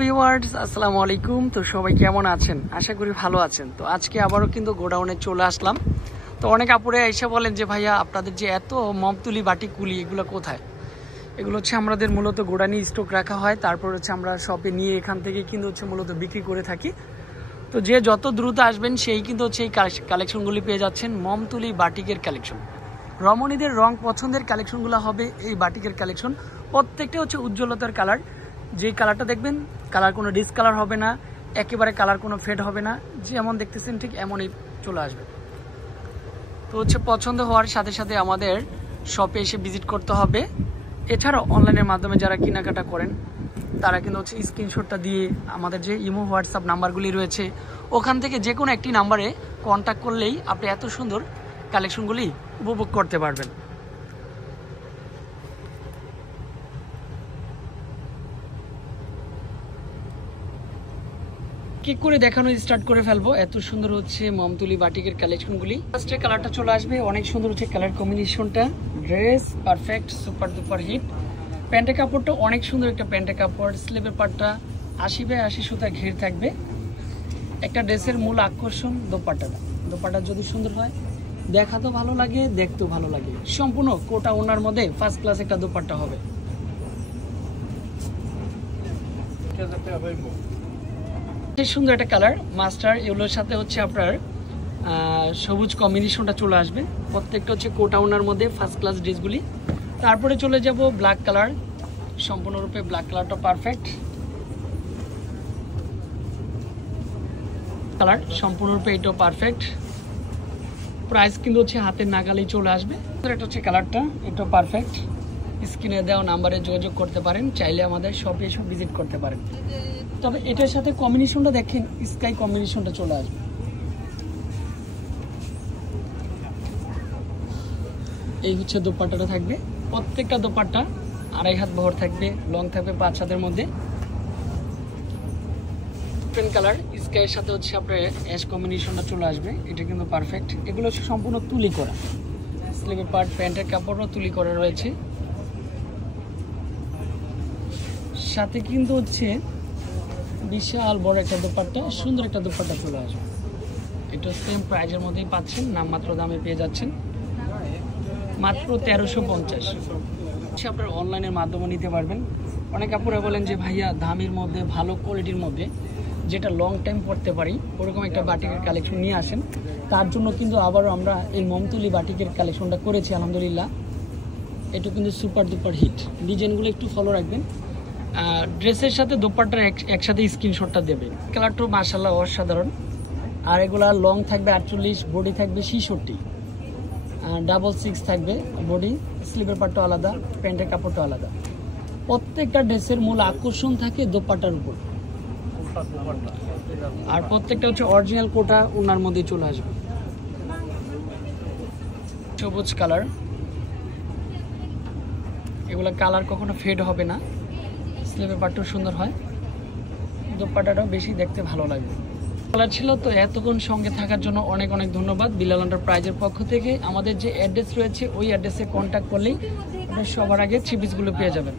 Viewers আসসালামু আলাইকুম। তো সবাই কেমন আছেন? আশা করি ভালো আছেন। তো আজকে আবারও কিন্তু গোডাউনে চলে আসলাম। তো অনেক আপুরে এসে বলেন যে ভাইয়া আপনাদের যে এত মমতুলি বাটি কুলি এগুলো কোথায়? এগুলো হচ্ছে আমাদের মূলত গোডাউনে স্টক রাখা হয়, তারপর হচ্ছে আমরা শপে নিয়ে এখান থেকে কিন্তু হচ্ছে মূলত বিক্রি করে থাকি। তো যে যত দ্রুত আসবেন সেই কিন্তু হচ্ছে এই কালেকশনগুলি পেয়ে যাচ্ছেন, মমতুলি বাটিকের কালেকশন। রমণীদের রং পছন্দের কালেকশনগুলো হবে এই বাটিকের কালেকশন। প্রত্যেকটা হচ্ছে উজ্জ্বলতার কালার। যে কালারটা দেখবেন কালার কোনো ডিসকালার হবে না, একেবারে কালার কোনো ফেড হবে না, যেমন দেখতেছেন ঠিক এমনই চলে আসবে। তো হচ্ছে পছন্দ হওয়ার সাথে সাথে আমাদের শপে এসে ভিজিট করতে হবে। এছাড়াও অনলাইনের মাধ্যমে যারা কেনাকাটা করেন তারা কিন্তু হচ্ছে স্ক্রিনশটটা দিয়ে আমাদের যে ইমো হোয়াটসঅ্যাপ নাম্বারগুলি রয়েছে ওখান থেকে যে কোনো একটি নাম্বারে কন্ট্যাক্ট করলেই আপনি এত সুন্দর কালেকশনগুলি উপভোগ করতে পারবেন। কি করে দেখানো স্টার্ট করে ফেলবো, এত সুন্দর হচ্ছে মমতুলি বাটিকের কালেকশনগুলি। ফার্স্টে কালারটা চলে আসবে, অনেক সুন্দর হচ্ছে কালার কম্বিনেশনটা। Dress perfect, super duper hit. প্যান্টের কাপড়টা অনেক সুন্দর একটা প্যান্টের কাপড়। স্লিভের পাটটা 80/80 সুতা ঘের থাকবে। একটা ড্রেসের মূল আকর্ষণ দোপাট্টাটা। দোপাট্টা যদি সুন্দর হয় দেখাতেও ভালো লাগে, দেখতেও ভালো লাগে। সম্পূর্ণ কোটা ওনার মধ্যে ফার্স্ট ক্লাস একটা দোপাট্টা হবে। সুন্দর একটা কালার মাস্টার এগুলোর সাথে হচ্ছে আপনার সবুজ কম্বিনেশনটা চলে আসবে। প্রত্যেকটা হচ্ছে কোটা ওনার মধ্যে ফার্স্ট ক্লাস ড্রেসগুলি। তারপরে চলে যাব ব্ল্যাক কালার, সম্পূর্ণরূপে ব্ল্যাক কালারটা পারফেক্ট কালার, সম্পূর্ণরূপে এটাও পারফেক্ট। প্রাইস কিন্তু হচ্ছে হাতের নাগালেই চলে আসবে। এটা হচ্ছে কালারটা, এটাও পারফেক্ট। স্ক্রিনে দেওয়া নাম্বারে যোগাযোগ করতে পারেন, চাইলে আমাদের শপে এসে ভিজিট করতে পারেন। তবে এটার সাথে কম্বিনেশনটা দেখেন, স্কাই কম্বিনেশনটা চলে আসবে। এই হচ্ছে দোপাট্টাটা থাকবে। প্রত্যেকটা দোপাট্টা 2.5 হাত বহর থাকবে, লং থাকবে 5 হাতের মধ্যে। পেন কালার স্কাইয়ের সাথে হচ্ছে আপনার অ্যাশ কম্বিনেশনটা চলে আসবে। এটা কিন্তু পারফেক্ট। এগুলো হচ্ছে সম্পূর্ণ তুলি করা। স্লিভের পার্ট, প্যান্টের কাপড়ও তুলি করা রয়েছে। সাথে কিন্তু হচ্ছে বিশাল বড় একটা দোপাট্টা, সুন্দর একটা দোপাট্টা চলে আসবে। এটা সেম প্রাইজের মধ্যেই পাচ্ছেন, নামমাত্র দামে পেয়ে যাচ্ছেন, মাত্র 1350। আপনার অনলাইনের মাধ্যমে নিতে পারবেন। অনেক আপুরা বলেন যে ভাইয়া দামের মধ্যে ভালো কোয়ালিটির মধ্যে যেটা লং টাইম পরতে পারি ওরকম একটা বাটিকের কালেকশন নিয়ে আসেন। তার জন্য কিন্তু আবারও আমরা এই মমতুলি বাটিকের কালেকশনটা করেছি আলহামদুলিল্লাহ। এটা কিন্তু সুপার দুপার হিট। ডিজাইনগুলো একটু ফলো রাখবেন। ড্রেসের সাথে দোপাট্টার একসাথে স্ক্রিনশটটা দেবে। কালারটা মাশাআল্লাহ অসাধারণ। আর এগুলা লং থাকবে 48, বডি থাকবে 66, 6 থাকবে বডি। স্লিভের পাটটা আলাদা, প্যান্টের কাপড়টা আলাদা। প্রত্যেকটা ড্রেসের মূল আকর্ষণ থাকে দোপাট্টার উপর। আর প্রত্যেকটা হচ্ছে অরিজিনাল কোটা ওনার মধ্যে চলে আসবে। সবুজ কালার, এগুলা কালার কখনো ফেড হবে না। স্লিভের পাটটাও সুন্দর হয়, দোপাট্টাটাও বেশি দেখতে ভালো লাগবে। কালার ছিল। তো এতক্ষণ সঙ্গে থাকার জন্য অনেক অনেক ধন্যবাদ। বিলাল এন্টারপ্রাইজের পক্ষ থেকে আমাদের যে অ্যাড্রেস রয়েছে ওই অ্যাড্রেসে কন্ট্যাক্ট করলেই আপনি সবার আগে থ্রি পিসগুলো পেয়ে যাবেন।